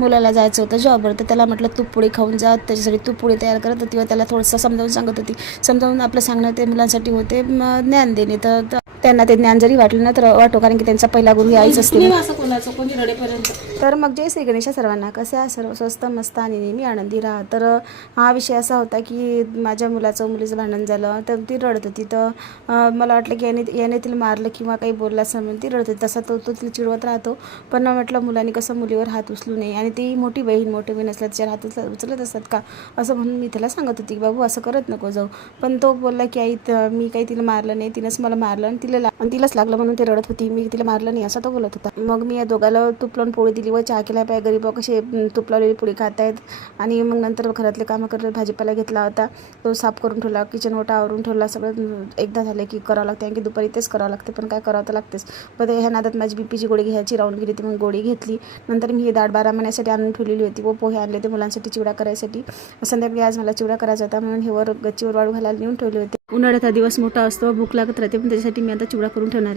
मुलाला जायचं होतं जॉबवर, तर त्याला म्हटलं तूप पोळी खाऊन जा, त्याच्यासाठी तूप पोळी तयार करत होती व त्याला थोडंसं समजावून सांगत होती. समजावून आपलं सांगणं ते मुलांसाठी होते ज्ञान देणे. तर त्यांना ते ज्ञान जरी वाटलं ना तर वाटो, कारण की त्यांचा पहिला गुरु ही आईच असते. असं कोणाचं कोणी रडेपर्यंत. तर मग जय श्री गणेश सर्वांना. कसे आहे सर्व? स्वस्त मस्त आणि नेहमी आनंदी राहा. तर हा विषय असा होता की माझ्या मुलीचं भांडण झालं, तर ती रडत होती. तर मला वाटलं की याने तिला मारलं किंवा काही बोलला असं म्हणून ती रडत होती. तसा तो तिला चिडवत राहतो. पण म्हटलं मुलांनी कसं मुलीवर हात उचलू नये, आणि ती मोठी बहीण असल्या तिच्या हात उचलत असतात का, असं म्हणून मी त्याला सांगत होती की बाबू असं करत नको जाऊ. पण तो बोलला की आई मी काही तिला मारलं नाही, तिनंच मला मारलं आणि तिलाच लागलं म्हणून ते रडत होती, मी तिला मारलं नाही असं तो बोलत होता. मग मी या दोघाला तूप लावून पोळी दिली व चहा केला. पाय गरीब कसे तूप लावलेली पोळी खात आहेत. आणि मग नंतर घरातले कामं करत भाजीपाला घेतला होता, तो साफ करून ठेवला, किचन ओटा आवरून ठेवला. सगळं एकदा झालं की करावं लागते, आणखी दुपारी तेच करावं लागते, पण काय करावं तर लागतेच. पण ह्या नादात माझी बीपीची गोळी घ्यायची राहून गेली, ती मग गोळी घेतली. नंतर मी ही डाळ 12 महिन्यासाठी आणून ठेवलेली होती व पोहे आणले होते मुलांसाठी चिवडा करायसाठी. संध्याकाळी आज मला चिवडा करायचा होता म्हणून हे वर गच्चीवर वाळू घालायला नेऊन ठेवले होते. उन्हाळ्याचा दिवस मोठा असतो, भूक लागत राहते, पण त्याच्यासाठी मी आता चिवडा करून ठेवणार.